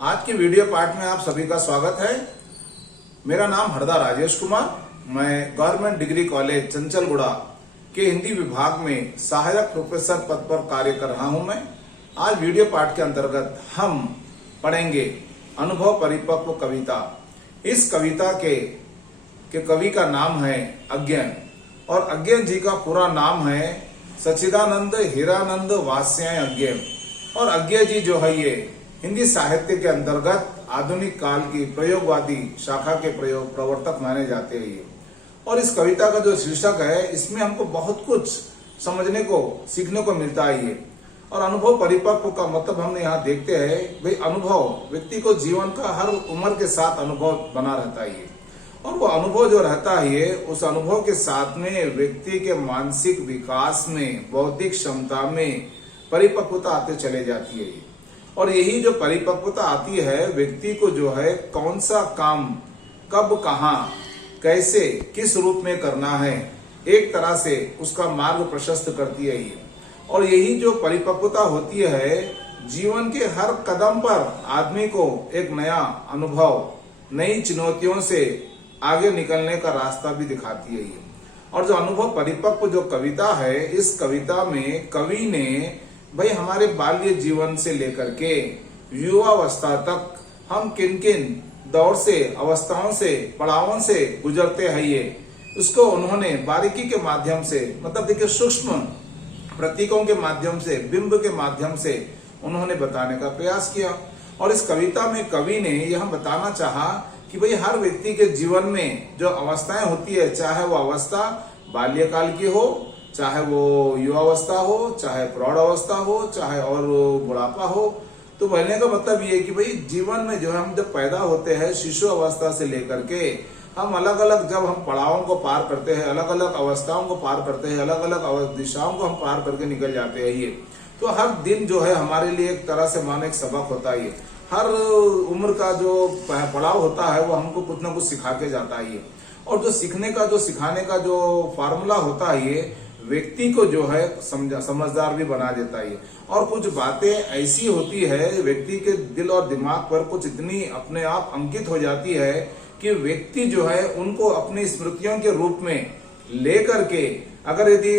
आज के video part में आप सभी का स्वागत है। मेरा नाम हरदा राजेश कुमार, मैं गवर्नमेंट डिग्री कॉलेज चंचलगुड़ा के हिंदी विभाग में सहायक प्रोफेसर पद पर कार्य कर रहा हूं। मैं आज वीडियो पार्ट के अंतर्गत हम पढ़ेंगे अनुभव परिपक्व कविता। इस कविता के कवि का नाम है अज्ञेय और अज्ञेय जी का पूरा नाम है सच्चिदानंद हीरानंद वात्स्यायन अज्ञेय। और अज्ञेय जी जो है ये हिंदी साहित्य के अंतर्गत आधुनिक काल की प्रयोगवादी शाखा के प्रवर्तक माने जाते हैं ये। और इस कविता का जो शीर्षक है इसमें हमको बहुत कुछ समझने को सीखने को मिलता है ये। और अनुभव परिपक्व का मतलब हम यहाँ देखते हैं भाई अनुभव व्यक्ति को जीवन का हर उम्र के साथ अनुभव बना रहता है ये। और वो अनुभव जो रहता है ये उस अनुभव के साथ में व्यक्ति के मानसिक विकास में बौद्धिक क्षमता में परिपक्वता आते चले जाती है ये। और यही जो परिपक्वता आती है व्यक्ति को जो है कौन सा काम कब कहाँ कैसे किस रूप में करना है एक तरह से उसका मार्ग प्रशस्त करती है ये। और यही जो परिपक्वता होती है जीवन के हर कदम पर आदमी को एक नया अनुभव नई चुनौतियों से आगे निकलने का रास्ता भी दिखाती है ये। और जो अनुभव परिपक्व जो कविता है इस कविता में कवि ने भाई हमारे बाल्य जीवन से लेकर के युवावस्था तक हम किन किन दौर से अवस्थाओं से पड़ावों से गुजरते हैं ये उसको उन्होंने बारीकी के माध्यम से मतलब देखिए सूक्ष्म प्रतीकों के माध्यम से बिंब के माध्यम से उन्होंने बताने का प्रयास किया। और इस कविता में कवि ने यह बताना चाहा कि भाई हर व्यक्ति के जीवन में जो अवस्थाएं होती है चाहे वो अवस्था बाल्यकाल की हो चाहे वो युवावस्था हो चाहे प्रौढ़ अवस्था हो चाहे और बुढ़ापा हो। तो कहने का मतलब ये है कि भाई जीवन में जो है हम जब पैदा होते हैं शिशु अवस्था से लेकर के हम अलग अलग जब हम पड़ावों को पार करते हैं अलग अलग अवस्थाओं को पार करते हैं अलग अलग दिशाओं को हम पार करके निकल जाते हैं ये। तो हर दिन जो है हमारे लिए एक तरह से मानो एक सबक होता है ये। हर उम्र का जो पड़ाव होता है वो हमको कुछ ना कुछ सिखा के जाता है ये। और जो सीखने का जो सिखाने का जो फार्मूला होता है ये व्यक्ति को जो है समझदार भी बना देता है। और कुछ बातें ऐसी होती है व्यक्ति के दिल और दिमाग पर कुछ इतनी अपने आप अंकित हो जाती है कि व्यक्ति जो है उनको अपनी स्मृतियों के रूप में लेकर के अगर यदि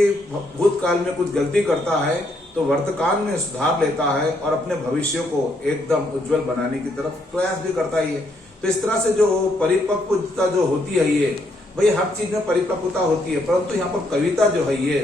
भूतकाल में कुछ गलती करता है तो वर्तमान में सुधार लेता है और अपने भविष्य को एकदम उज्जवल बनाने की तरफ प्रयास भी करता है। तो इस तरह से जो परिपक्वता जो होती है ये भाई हर चीज में परिपक्वता होती है परंतु यहाँ पर कविता जो है ये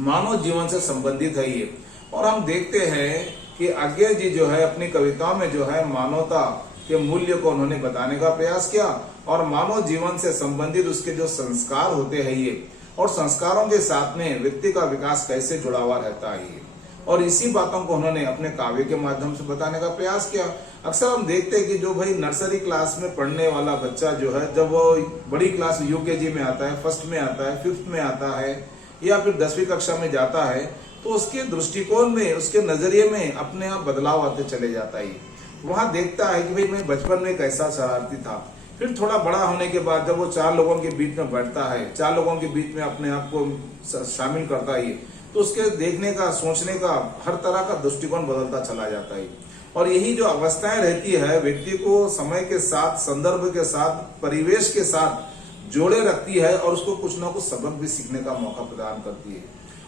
मानव जीवन से संबंधित है ये। और हम देखते हैं कि अज्ञेय जी जो है अपनी कविताओं में जो है मानवता के मूल्य को उन्होंने बताने का प्रयास किया और मानव जीवन से संबंधित उसके जो संस्कार होते हैं ये और संस्कारों के साथ में व्यक्ति का विकास कैसे जुड़ा हुआ रहता है ये। और इसी बातों को उन्होंने अपने काव्य के माध्यम से बताने का प्रयास किया। अक्सर हम देखते हैं कि जो भाई नर्सरी क्लास में पढ़ने वाला बच्चा जो है जब वो बड़ी क्लास यूकेजी में आता है फर्स्ट में आता है फिफ्थ में आता है या फिर 10वीं कक्षा में जाता है तो उसके दृष्टिकोण में उसके नजरिए में अपने आप बदलाव आते चले जाता है। वहां देखता है कि भाई मैं बचपन में कैसा शरारती था फिर थोड़ा बड़ा होने के बाद जब वो 4 लोगों के बीच में बैठता है 4 लोगों के बीच में अपने आप को शामिल करता है तो उसके देखने का सोचने का हर तरह का दृष्टिकोण बदलता चला जाता है। और यही जो अवस्थाएं रहती है व्यक्ति को समय के साथ संदर्भ के साथ परिवेश के साथ जोड़े रखती है और उसको कुछ ना कुछ सबक भी सीखने का मौका प्रदान करती है।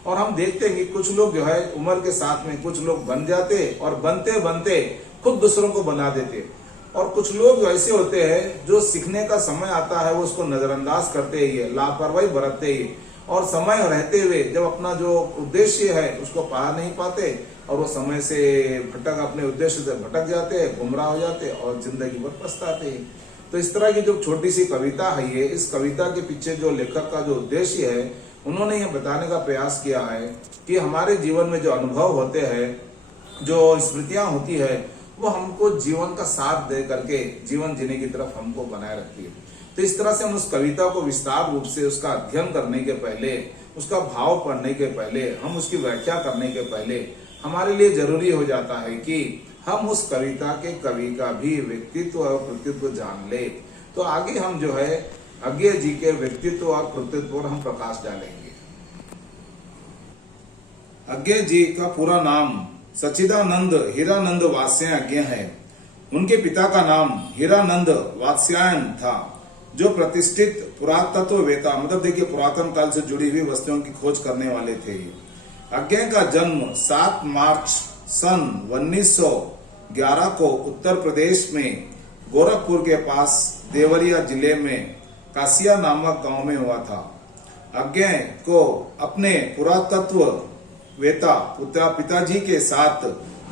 और हम देखते हैं कि कुछ लोग जो है उम्र के साथ में कुछ लोग बन जाते और बनते बनते खुद दूसरों को बना देते और कुछ लोग ऐसे होते हैं जो सीखने का समय आता है वो उसको नजरअंदाज करते ही लापरवाही बरतते ही और समय रहते हुए जब अपना जो उद्देश्य है उसको पा नहीं पाते और वो समय से अपने उद्देश्य से भटक जाते हैं गुमराह हो जाते और जिंदगी भर पछताते हैं। तो इस तरह की जो छोटी सी कविता है ये इस कविता के पीछे जो लेखक का जो उद्देश्य है उन्होंने ये बताने का प्रयास किया है कि हमारे जीवन में जो अनुभव होते हैं जो स्मृतियां होती है वो हमको जीवन का साथ दे करके जीवन जीने की तरफ हमको बनाए रखती है। तो इस तरह से हम उस कविता को विस्तार रूप से उसका अध्ययन करने के पहले उसका भाव पढ़ने के पहले हम उसकी व्याख्या करने के पहले हमारे लिए जरूरी हो जाता है कि हम उस कविता के कवि का भी व्यक्तित्व और कृतित्व जान ले। तो आगे हम जो है अज्ञेय जी के व्यक्तित्व और कृतित्व पर हम प्रकाश डालेंगे। अज्ञेय जी का पूरा नाम सच्चिदानंद हीरानंद वात्स्यायन अज्ञेय है उनके पिता का नाम हीरानंद वात्स्यायन था, जो प्रतिष्ठित पुरातत्ववेता, मतलब देखिए पुरातन काल से जुड़ी हुई वस्तुओं की खोज करने वाले थे। अज्ञे का जन्म 7 मार्च सन 1911 को उत्तर प्रदेश में गोरखपुर के पास देवरिया जिले में कासिया नामक गांव में हुआ था। अज्ञे को अपने पुरातत्व वेता पिताजी के साथ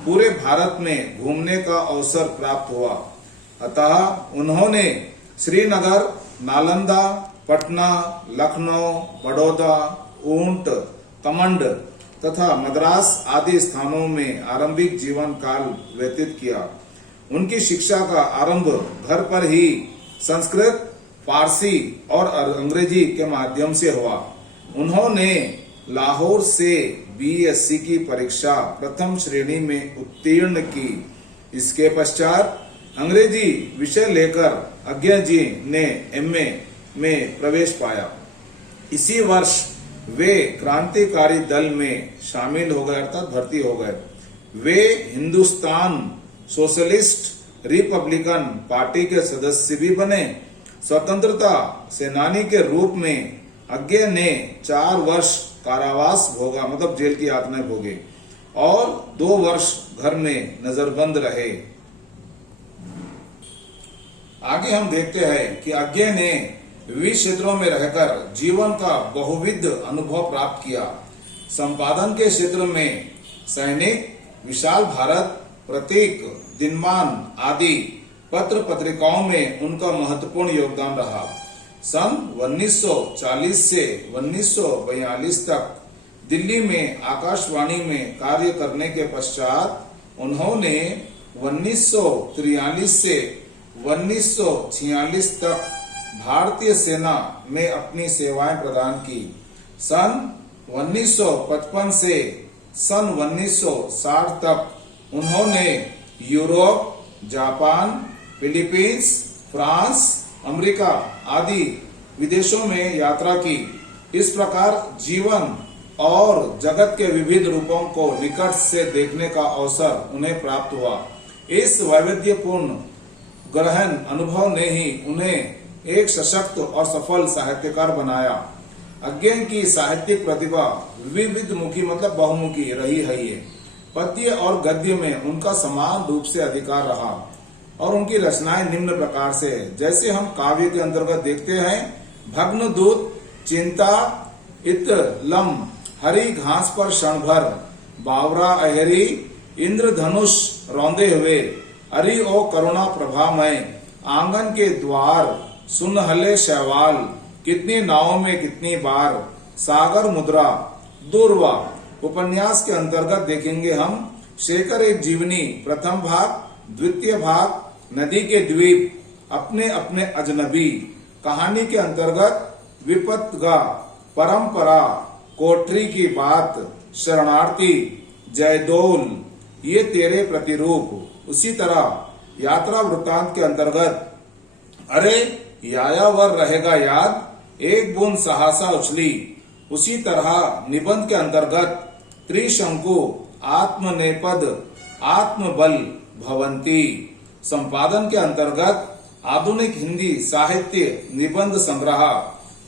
पूरे भारत में घूमने का अवसर प्राप्त हुआ। अतः उन्होंने श्रीनगर, नालंदा, पटना, लखनऊ, बड़ौदा, ऊंट, कमंड तथा मद्रास आदि स्थानों में आरंभिक जीवन काल व्यतीत किया। उनकी शिक्षा का आरंभ घर पर ही संस्कृत, फारसी और अंग्रेजी के माध्यम से हुआ। उन्होंने लाहौर से बीएससी की परीक्षा प्रथम श्रेणी में उत्तीर्ण की। इसके पश्चात अंग्रेजी विषय लेकर अज्ञे जी ने एमए में प्रवेश पाया। इसी वर्ष वे क्रांतिकारी दल में शामिल हो गए, अर्थात भर्ती हो गए। वे हिंदुस्तान सोशलिस्ट रिपब्लिकन पार्टी के सदस्य भी बने। स्वतंत्रता सेनानी के रूप में अज्ञे ने 4 वर्ष कारावास भोगा, मतलब जेल की यातनाएं भोगे, और 2 वर्ष घर में नजरबंद रहे। आगे हम देखते हैं कि अज्ञे ने विविध क्षेत्रों में रहकर जीवन का बहुविध अनुभव प्राप्त किया। संपादन के क्षेत्र में सैनिक, विशाल भारत, प्रतीक, दिनमान आदि पत्र पत्रिकाओं में उनका महत्वपूर्ण योगदान रहा। सन 1940 से 1942 तक दिल्ली में आकाशवाणी में कार्य करने के पश्चात उन्होंने 1943 से 1946 तक भारतीय सेना में अपनी सेवाएं प्रदान की। सन 1955 से सन 1960 तक उन्होंने Europe, Japan, Philippines, France, America आदि विदेशों में यात्रा की। इस प्रकार जीवन और जगत के विविध रूपों को निकट से देखने का अवसर उन्हें प्राप्त हुआ। इस वैविध्यपूर्ण गहन अनुभव ने ही उन्हें एक सशक्त और सफल साहित्यकार बनाया। अज्ञे की साहित्यिक प्रतिभा विविधमुखी, मतलब बहुमुखी रही है। ये पद्य और गद्य में उनका समान रूप से अधिकार रहा और उनकी रचनाएं निम्न प्रकार से है। जैसे हम काव्य के अंतर्गत देखते हैं, भग्न दूत, चिंता, इत्रलम, हरी घास पर क्षण भर, बावरा अहरी, इंद्रधनुष रौंदे हुए, अरि ओ करुणा प्रभामय, आंगन के द्वार, सुनहले शैवाल, कितनी नावों में कितनी बार, सागर मुद्रा, दूरवा उपन्यास के अंतर्गत देखेंगे हम शेखर एक जीवनी प्रथम भाग, द्वितीय भाग, नदी के द्वीप, अपने अपने अजनबी, कहानी के अंतर्गत विपत्गा, परंपरा, कोठरी की बात, शरणार्थी, जयदौल, ये तेरे प्रतिरूप। उसी तरह यात्रा वृत्तांत के अंतर्गत अरे यायावर रहेगा याद, एक बूंद सहसा उछली। उसी तरह निबंध के अंतर्गत त्रिशंकु, आत्मनेपद, आत्मबल भवंती। संपादन के अंतर्गत आधुनिक हिंदी साहित्य निबंध संग्रह,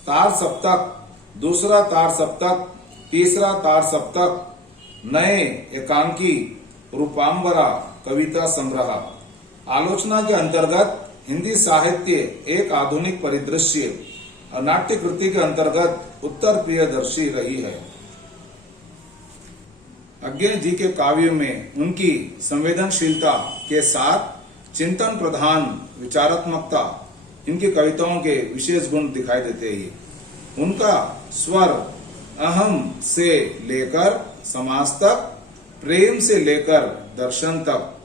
तार सप्तक, दूसरा तार सप्तक, तीसरा तार सप्तक, नए एकांकी, रूपांबरा कविता संग्रह। आलोचना के अंतर्गत हिंदी साहित्य एक आधुनिक परिदृश्य, नाट्य कृति के अंतर्गत उत्तर प्रियदर्शी रही है। अज्ञे जी के काव्यों में उनकी संवेदनशीलता के साथ चिंतन प्रधान विचारात्मकता इनकी कविताओं के विशेष गुण दिखाई देते हैं। उनका स्वर अहम से लेकर समाज तक, प्रेम से लेकर दर्शन तक,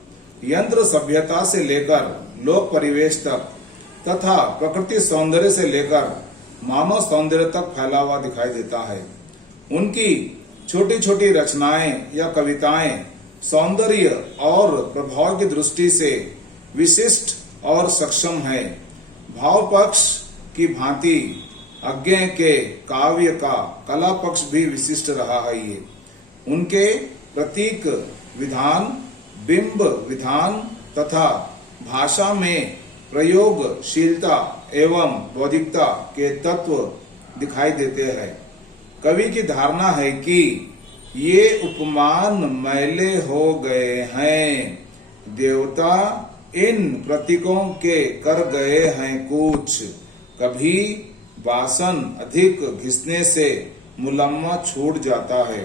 यंत्र सभ्यता से लेकर लोक परिवेश तक तथा प्रकृति सौंदर्य से लेकर मानव सौंदर्य तक फैला हुआ दिखाई देता है। उनकी छोटी छोटी रचनाएं या कविताएं सौंदर्य और प्रभाव की दृष्टि से विशिष्ट और सक्षम है। भाव पक्ष की भांति अज्ञे के काव्य का कला पक्ष भी विशिष्ट रहा है। ये उनके प्रतीक विधान, बिंब विधान तथा भाषा में प्रयोगशीलता एवं बौद्धिकता के तत्व दिखाई देते हैं। कवि की धारणा है कि ये उपमान मैले हो गए हैं, देवता इन प्रतीकों के कर गए हैं कुछ। कभी वासन अधिक घिसने से मुलम्मा छूट जाता है,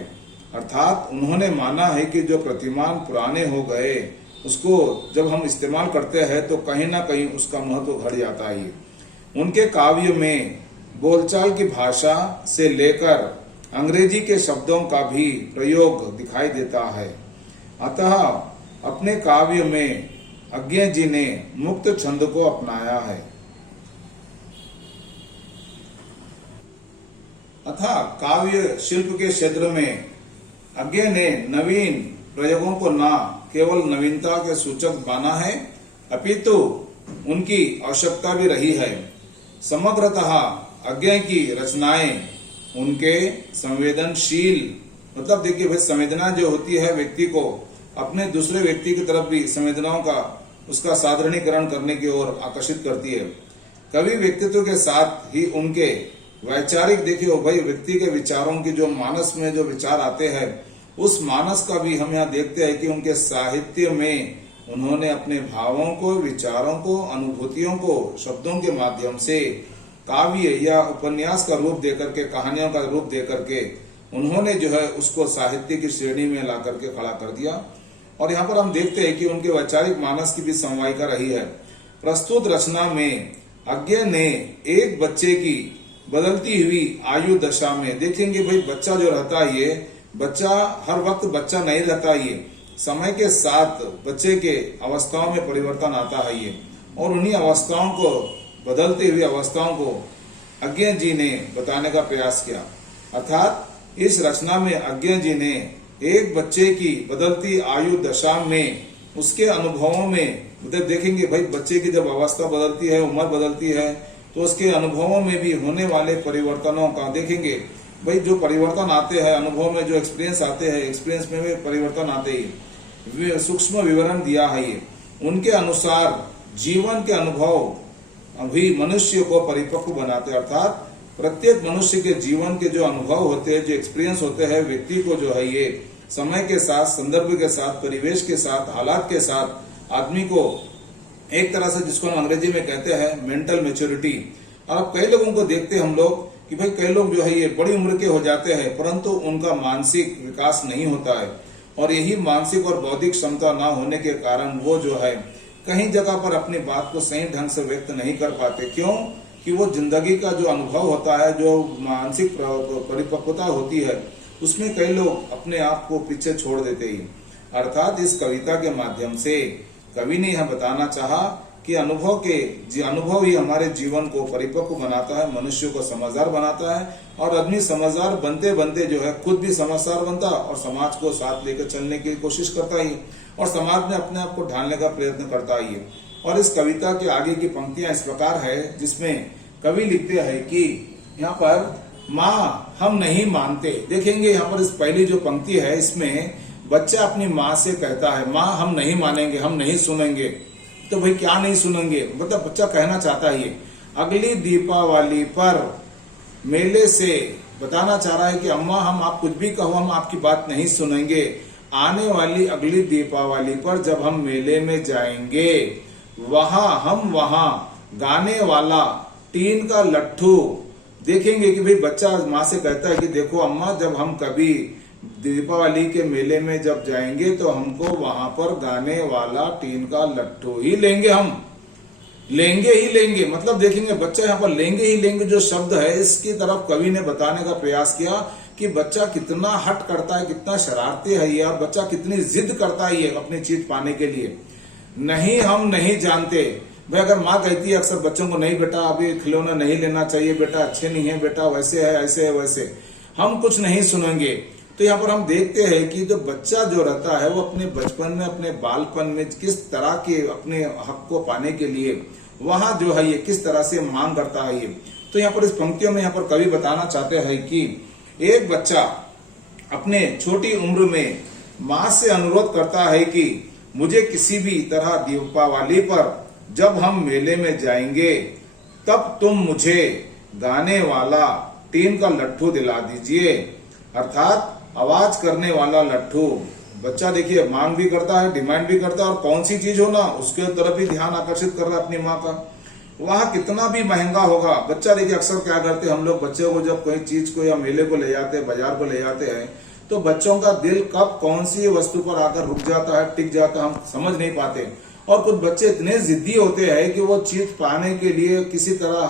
अर्थात उन्होंने माना है कि जो प्रतिमान पुराने हो गए उसको जब हम इस्तेमाल करते हैं तो कहीं ना कहीं उसका महत्व घट जाता है। उनके काव्य में बोलचाल की भाषा से लेकर अंग्रेजी के शब्दों का भी प्रयोग दिखाई देता है। अतः अपने काव्य में अज्ञे जी ने मुक्त छंद को अपनाया है। अतः काव्य शिल्प के क्षेत्र में अज्ञे ने नवीन प्रयोगों को न केवल नवीनता के सूचक माना है, अपितु उनकी आवश्यकता भी रही है। समग्रतः अज्ञे की रचनाएं उनके संवेदनशील, मतलब देखिए भाई, संवेदना जो होती है व्यक्ति को अपने दूसरे व्यक्ति की तरफ भी संवेदनाओं का उसका साधारणीकरण करने की ओर आकर्षित करती है। कवि व्यक्तित्व के साथ ही उनके वैचारिक, देखिए भाई, व्यक्ति के विचारों की जो मानस में जो विचार आते हैं उस मानस का भी हम यहाँ देखते हैं कि उनके साहित्य में उन्होंने अपने भावों को, विचारों को, अनुभूतियों को शब्दों के माध्यम से काव्य या उपन्यास का रूप देकर के, कहानियों का रूप देकर के उन्होंने जो है उसको साहित्य की श्रेणी में ला करके खड़ा कर दिया। और यहाँ पर हम देखते हैं कि उनके वैचारिक मानस की भी समवायिका रही है। प्रस्तुत रचना में अज्ञे ने एक बच्चे की बदलती हुई आयु दशा में, देखेंगे भाई, बच्चा जो रहता है, ये बच्चा हर वक्त बच्चा नहीं रहता, ये समय के साथ बच्चे के अवस्थाओं में परिवर्तन आता है ये, और उन्हीं अवस्थाओं को, बदलती हुई अवस्थाओं को अज्ञे जी ने बताने का प्रयास किया। अर्थात इस रचना में अज्ञे जी ने एक बच्चे की बदलती आयु दशा में उसके अनुभवों में, मतलब देखेंगे भाई, बच्चे की जब अवस्था बदलती है, उम्र बदलती है, तो उसके अनुभवों में भी होने वाले परिवर्तनों का देखेंगे भाई, जो परिवर्तन आते हैं अनुभव में, जो एक्सपीरियंस आते हैं, एक्सपीरियंस में भी परिवर्तन आते ही सूक्ष्म विवरण दिया है ये। उनके अनुसार जीवन के अनुभव अभी मनुष्य को परिपक्व बनाते, अर्थात प्रत्येक मनुष्य के जीवन के जो अनुभव होते हैं, जो एक्सपीरियंस होते हैं, व्यक्ति को जो है ये समय के साथ, संदर्भ के साथ, परिवेश के साथ, हालात के साथ आदमी को एक तरह से, जिसको हम अंग्रेजी में कहते हैं मेंटल मैच्योरिटी। अब कई लोगों को देखते हैं हम लोग कि भाई कई लोग जो है ये बड़ी उम्र के हो जाते हैं परंतु उनका मानसिक विकास नहीं होता है, और यही मानसिक और बौद्धिक क्षमता ना होने के कारण वो जो है कहीं जगह पर अपनी बात को सही ढंग से व्यक्त नहीं कर पाते। क्यों? कि वो जिंदगी का जो अनुभव होता है, जो मानसिक परिपक्वता होती है, उसमें कई लोग अपने आप को पीछे छोड़ देते ही। अर्थात इस कविता के माध्यम से कवि ने यह बताना चाहा कि अनुभव ही हमारे जीवन को परिपक्व बनाता है, मनुष्य को समझदार बनाता है, और आदमी समझदार बनते बनते जो है खुद भी समझदार बनता और समाज को साथ लेकर चलने की कोशिश करता ही, और समाज में अपने आप को ढालने का प्रयत्न करता ही है। और इस कविता के आगे की पंक्तियां इस प्रकार है, जिसमें कवि लिखते हैं कि यहाँ पर माँ हम नहीं मानते। देखेंगे यहाँ पर इस पहली जो पंक्ति है, इसमें बच्चा अपनी माँ से कहता है, माँ हम नहीं मानेंगे, हम नहीं सुनेंगे। तो भाई क्या नहीं सुनेंगे, मतलब बच्चा कहना चाहता है, अगली दीपावली पर मेले से बताना चाह रहा है कि अम्मा हम आप कुछ भी कहो, हम आपकी बात नहीं सुनेंगे। आने वाली अगली दीपावली पर जब हम मेले में जाएंगे, वहां गाने वाला टीन का लट्ठू देखेंगे। कि भाई बच्चा माँ से कहता है कि देखो अम्मा, जब हम कभी दीपावली के मेले में जब जाएंगे तो हमको वहां पर गाने वाला टीन का लट्ठू ही लेंगे, हम लेंगे ही लेंगे। मतलब देखेंगे बच्चा यहाँ पर लेंगे ही लेंगे जो शब्द है, इसकी तरफ कवि ने बताने का प्रयास किया कि बच्चा कितना हट करता है, कितना शरारती है ये, और बच्चा कितनी जिद करता है ये अपनी चीज पाने के लिए। नहीं हम नहीं जानते। भाई अगर माँ कहती है अक्सर बच्चों को, नहीं बेटा अभी खिलौना नहीं लेना चाहिए, बेटा अच्छे नहीं है, बेटा वैसे है, ऐसे है, वैसे, हम कुछ नहीं सुनेंगे। तो यहाँ पर हम देखते हैं कि जो बच्चा जो रहता है वो अपने बचपन में, अपने बालपन में किस तरह के अपने हक को पाने के लिए वहां जो है ये किस तरह से मांग करता है ये। तो यहाँ पर इस पंक्तियों में यहाँ पर कवि बताना चाहते हैं कि एक बच्चा अपने छोटी उम्र में माँ से अनुरोध करता है कि मुझे किसी भी तरह दीपावली पर जब हम मेले में जाएंगे तब तुम मुझे गाने वाला टीन का लट्ठू दिला दीजिए, अर्थात आवाज करने वाला लट्ठू। बच्चा देखिए मांग भी करता है, डिमांड भी करता है, और कौन सी चीज हो ना उसके तरफ भी ध्यान आकर्षित कर रहा है अपनी माँ का। वहां कितना भी महंगा होगा, बच्चा देखिए अक्सर क्या करते हैं हम लोग, बच्चे को जब कोई चीज को या मेले को ले जाते हैं, बाजार को ले जाते हैं, तो बच्चों का दिल कब कौन सी वस्तु पर आकर रुक जाता है, टिक जाता है, हम समझ नहीं पाते। और कुछ बच्चे इतने जिद्दी होते हैं कि वो चीज पाने के लिए किसी तरह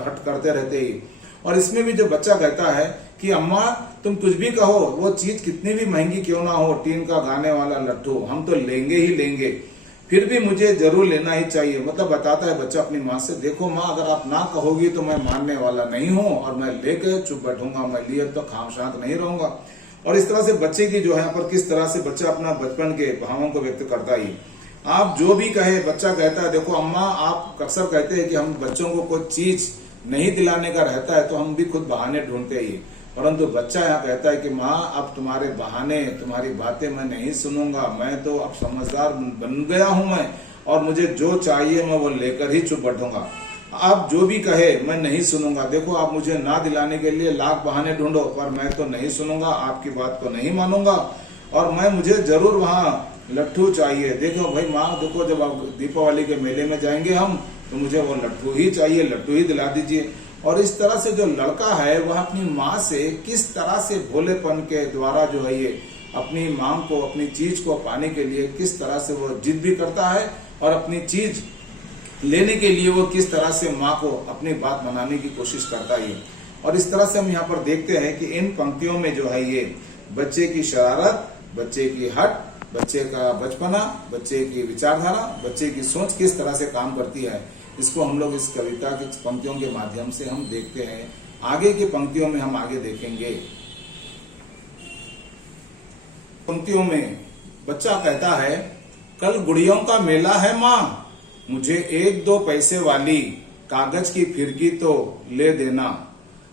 हट करते रहते ही। और इसमें भी जो बच्चा कहता है कि अम्मा तुम कुछ भी कहो, वो चीज कितनी भी महंगी क्यों ना हो, टीन का गाने वाला लट्ठू हम तो लेंगे ही लेंगे, फिर भी मुझे जरूर लेना ही चाहिए। मतलब बताता है बच्चा अपनी माँ से, देखो माँ अगर आप ना कहोगी तो मैं मानने वाला नहीं हूँ और मैं लेके चुप बैठूंगा, मैं लिए तो खामशांत नहीं रहूंगा। और इस तरह से बच्चे की जो है पर किस तरह से बच्चा अपना बचपन के भावों को व्यक्त करता ही। आप जो भी कहे, बच्चा कहता है देखो अम्मा आप अक्सर कहते हैं कि हम बच्चों को कोई चीज नहीं दिलाने का रहता है तो हम भी खुद बहाने ढूंढते ही, परंतु बच्चा यहाँ कहता है कि माँ अब तुम्हारे बहाने, तुम्हारी बातें मैं नहीं सुनूंगा, मैं तो अब समझदार बन गया हूं मैं, और मुझे जो चाहिए मैं वो लेकर ही चुप बैठूंगा। आप जो भी कहे मैं नहीं सुनूंगा, देखो आप मुझे ना दिलाने के लिए लाख बहाने ढूंढो पर मैं तो नहीं सुनूंगा, आपकी बात को नहीं मानूंगा, और मुझे जरूर वहां लट्ठू चाहिए। देखो भाई माँ, देखो जब आप दीपावली के मेले में जाएंगे हम तो मुझे वो लट्ठू ही चाहिए, लट्ठू ही दिला दीजिए। और इस तरह से जो लड़का है वह अपनी माँ से किस तरह से भोलेपन के द्वारा जो है ये अपनी मांग को, अपनी चीज को पाने के लिए किस तरह से वो जिद भी करता है, और अपनी चीज लेने के लिए वो किस तरह से माँ को अपनी बात मनाने की कोशिश करता है। और इस तरह से हम यहाँ पर देखते हैं कि इन पंक्तियों में जो है ये बच्चे की शरारत, बच्चे की हट, बच्चे का बचपना, बच्चे की विचारधारा, बच्चे की सोच किस तरह से काम करती है, इसको हम लोग इस कविता की पंक्तियों के माध्यम से हम देखते हैं। आगे की पंक्तियों में हम आगे देखेंगे। पंक्तियों में बच्चा कहता है, कल गुड़ियों का मेला है माँ, मुझे 1-2 पैसे वाली कागज की फिरकी तो ले देना।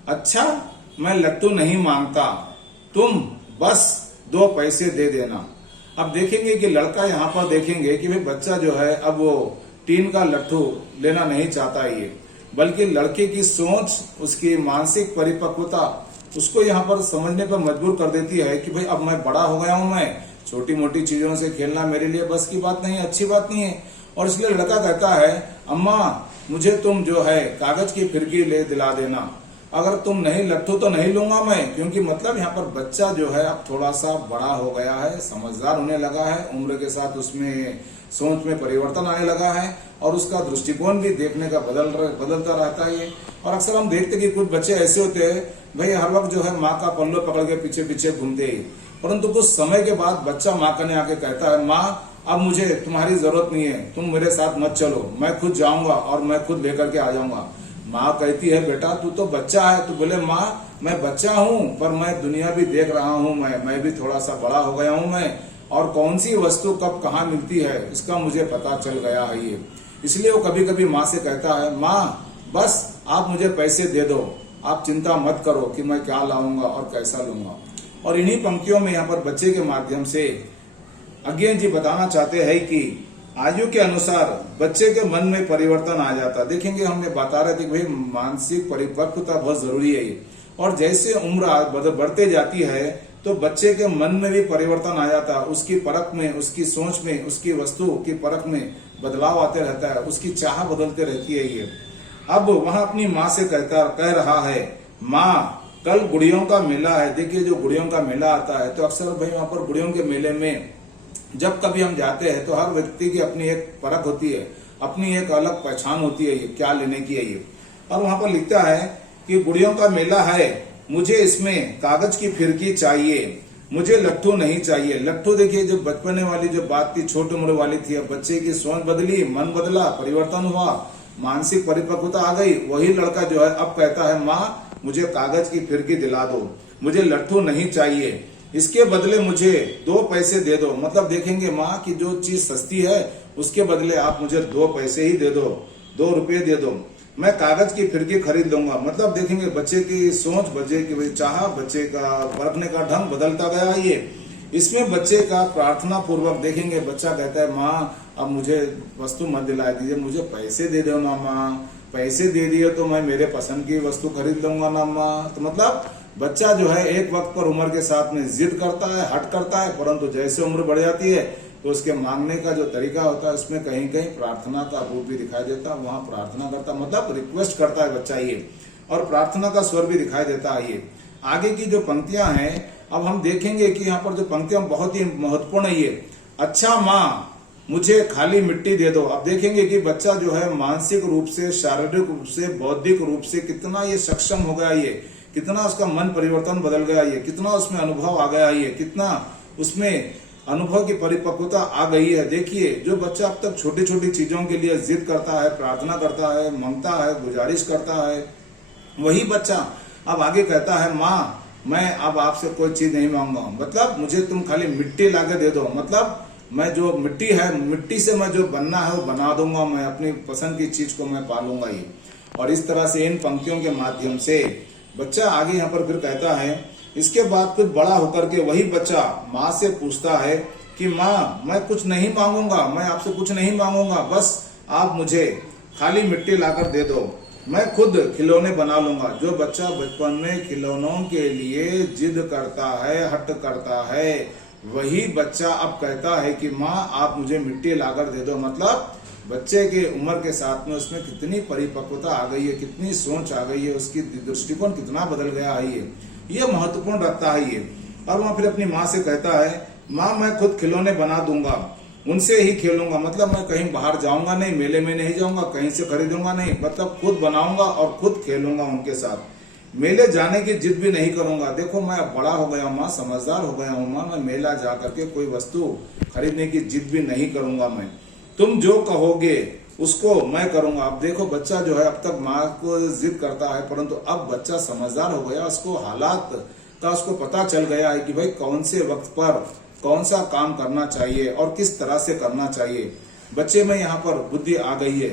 अच्छा मैं लट्टू नहीं मांगता, तुम बस 2 पैसे दे देना। अब देखेंगे कि लड़का यहाँ पर देखेंगे कि भाई बच्चा जो है अब वो टीन का लट्ठू लेना नहीं चाहता ये, बल्कि लड़के की सोच, उसकी मानसिक परिपक्वता उसको यहाँ पर समझने पर मजबूर कर देती है कि भाई अब मैं बड़ा हो गया हूं, मैं छोटी मोटी चीजों से खेलना मेरे लिए बस की बात नहीं है, अच्छी बात नहीं है। और इसलिए लड़का कहता है अम्मा मुझे तुम जो है कागज की फिरकी ले दिला देना, अगर तुम नहीं लट्ठू तो नहीं लूंगा मैं, क्योंकि मतलब यहाँ पर बच्चा जो है अब थोड़ा सा बड़ा हो गया है, समझदार होने लगा है, उम्र के साथ उसमें सोच में परिवर्तन आने लगा है, और उसका दृष्टिकोण भी देखने का बदलता रहता है। और अक्सर हम देखते कि कुछ बच्चे ऐसे होते हैं भाई हर वक्त जो है माँ का पल्लो पकड़ के पीछे पीछे घूमते ही, परंतु कुछ समय के बाद बच्चा माँ कने आके कहता है माँ अब मुझे तुम्हारी जरूरत नहीं है, तुम मेरे साथ मत चलो, मैं खुद जाऊंगा और मैं खुद लेकर के आ जाऊंगा। माँ कहती है बेटा तू तो बच्चा है, तो बोले माँ मैं बच्चा हूँ पर मैं दुनिया भी देख रहा हूँ, मैं भी थोड़ा सा बड़ा हो गया हूँ मैं, और कौन सी वस्तु कब कहाँ मिलती है इसका मुझे पता चल गया है ये। इसलिए वो कभी कभी माँ से कहता है माँ बस आप मुझे पैसे दे दो, आप चिंता मत करो कि मैं क्या लाऊंगा और कैसा लूंगा। और इन्हीं पंक्तियों में यहाँ पर बच्चे के माध्यम से अज्ञेय जी बताना चाहते हैं कि आयु के अनुसार बच्चे के मन में परिवर्तन आ जाता। देखेंगे हमने बता रहे थे कि भाई मानसिक परिपक्वता बहुत जरूरी है, और जैसे उम्र बढ़ते जाती है तो बच्चे के मन में भी परिवर्तन आ जाता है, उसकी परख में, उसकी सोच में, उसकी वस्तु की परख में बदलाव आते रहता है, उसकी चाह बदलते रहती है ये। अब वहां अपनी माँ से कह रहा है माँ कल गुड़ियों का मेला है। देखिए जो गुड़ियों का मेला आता है तो अक्सर भाई वहां पर गुड़ियों के मेले में जब कभी हम जाते हैं तो हर व्यक्ति की अपनी एक परख होती है, अपनी एक अलग पहचान होती है ये क्या लेने की है ये। और वहां पर लिखता है कि गुड़ियों का मेला है, मुझे इसमें कागज की फिरकी चाहिए, मुझे लट्ठू नहीं चाहिए। लट्ठू देखिए जो बचपने वाली जो बात थी, छोटी उम्र वाली थी, अब बच्चे की सोच बदली, मन बदला, परिवर्तन हुआ, मानसिक परिपक्वता आ गई। वही लड़का जो है अब कहता है माँ मुझे कागज की फिरकी दिला दो, मुझे लट्ठू नहीं चाहिए, इसके बदले मुझे 2 पैसे दे दो। मतलब देखेंगे माँ की जो चीज सस्ती है उसके बदले आप मुझे 2 पैसे ही दे दो, 2 रुपये दे दो, मैं कागज की फिरकी खरीद लूंगा। मतलब देखेंगे बच्चे की सोच, बच्चे की चाह, बच्चे का परखने का ढंग बदलता गया ये। इसमें बच्चे का प्रार्थना पूर्वक देखेंगे, बच्चा कहता है माँ अब मुझे वस्तु मत दिला दीजिए, मुझे पैसे दे दो ना माँ, पैसे दे दिए तो मैं मेरे पसंद की वस्तु खरीद लूंगा ना माँ। तो मतलब बच्चा जो है एक वक्त पर उम्र के साथ में जिद करता है, हट करता है, परंतु जैसे उम्र बढ़ जाती है तो उसके मांगने का जो तरीका होता है उसमें कहीं कहीं प्रार्थना का रूप भी दिखाई देता है। वहां प्रार्थना करता मतलब रिक्वेस्ट करता है बच्चा ये, और प्रार्थना का स्वर भी दिखाई देता है ये। आगे की जो पंक्तियां हैं अब हम देखेंगे कि यहाँ पर जो पंक्तियां बहुत ही महत्वपूर्ण है ये। अच्छा माँ मुझे खाली मिट्टी दे दो। अब देखेंगे कि बच्चा जो है मानसिक रूप से, शारीरिक रूप से, बौद्धिक रूप से कितना ये सक्षम हो गया, ये कितना उसका मन परिवर्तन बदल गया, ये कितना उसमें अनुभव आ गया, ये कितना उसमें अनुभव की परिपक्वता आ गई है। देखिए जो बच्चा अब तक छोटी छोटी चीजों के लिए जिद करता है, प्रार्थना करता है, मांगता है, गुजारिश करता है, वही बच्चा अब आगे कहता है माँ मैं अब आपसे कोई चीज नहीं मांगूंगा, मतलब मुझे तुम खाली मिट्टी लाके दे दो, मतलब मैं जो मिट्टी है, मिट्टी से मैं जो बनना है वो बना दूंगा, मैं अपनी पसंद की चीज को मैं पालूंगा ये। और इस तरह से इन पंक्तियों के माध्यम से बच्चा आगे यहाँ पर फिर कहता है। इसके बाद कुछ बड़ा होकर के वही बच्चा माँ से पूछता है कि माँ मैं कुछ नहीं मांगूंगा, मैं आपसे कुछ नहीं मांगूंगा, बस आप मुझे खाली मिट्टी लाकर दे दो, मैं खुद खिलौने बना लूंगा। जो बच्चा बचपन में खिलौनों के लिए जिद करता है, हट करता है, वही बच्चा अब कहता है कि माँ आप मुझे मिट्टी लाकर दे दो। मतलब बच्चे के उम्र के साथ में उसमें कितनी परिपक्वता आ गई है, कितनी सोच आ गई है, उसकी दृष्टिकोण कितना बदल गया है, ये महत्वपूर्ण रखता है ये। और वह फिर अपनी माँ से कहता है माँ मैं खुद खिलौने बना दूंगा, उनसे ही खेलूंगा, मतलब मैं कहीं बाहर जाऊंगा नहीं, मेले में नहीं जाऊंगा, कहीं से खरीदूंगा नहीं, मतलब खुद बनाऊंगा और खुद खेलूंगा उनके साथ, मेले जाने की जिद भी नहीं करूंगा। देखो मैं अब बड़ा हो गया माँ, समझदार हो गया हूँ माँ, मैं मेला जा करके कोई वस्तु खरीदने की जिद भी नहीं करूंगा, मैं तुम जो कहोगे उसको मैं करूंगा। अब देखो बच्चा जो है अब तक माँ को जिद करता है, परंतु अब बच्चा समझदार हो गया, उसको हालात का उसको पता चल गया है कि भाई कौन से वक्त पर कौन सा काम करना चाहिए और किस तरह से करना चाहिए। बच्चे में यहाँ पर बुद्धि आ गई है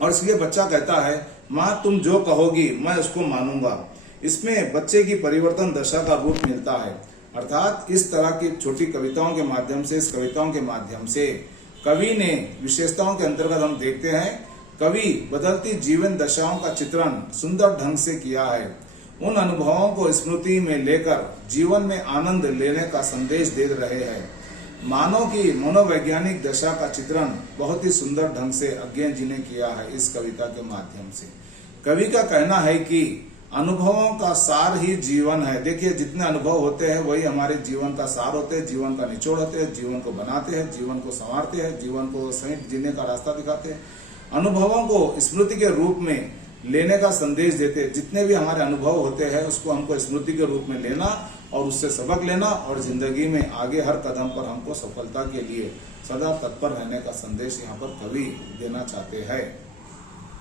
और इसलिए बच्चा कहता है माँ तुम जो कहोगी मैं उसको मानूंगा। इसमें बच्चे की परिवर्तन दशा का रूप मिलता है, अर्थात इस तरह की छोटी कविताओं के माध्यम से, इस कविताओं के माध्यम से कवि ने विशेषताओं के अंतर्गत हम देखते हैं कवि बदलती जीवन दशाओं का चित्रण सुंदर ढंग से किया है। उन अनुभवों को स्मृति में लेकर जीवन में आनंद लेने का संदेश दे रहे हैं। मानव की मनोवैज्ञानिक दशा का चित्रण बहुत ही सुंदर ढंग से अज्ञेय जी ने किया है इस कविता के माध्यम से। कवि का कहना है कि अनुभवों का सार ही जीवन है। देखिए जितने अनुभव होते हैं वही हमारे जीवन का सार होते हैं, जीवन का निचोड़ होते हैं, जीवन को बनाते हैं, जीवन को संवारते हैं, जीवन को सही जीने का रास्ता दिखाते हैं। अनुभवों को स्मृति के रूप में लेने का संदेश देते हैं। जितने भी हमारे अनुभव होते हैं उसको हमको स्मृति के रूप में लेना और उससे सबक लेना और जिंदगी में आगे हर कदम पर हमको सफलता के लिए सदा तत्पर रहने का संदेश यहाँ पर कवि देना चाहते हैं।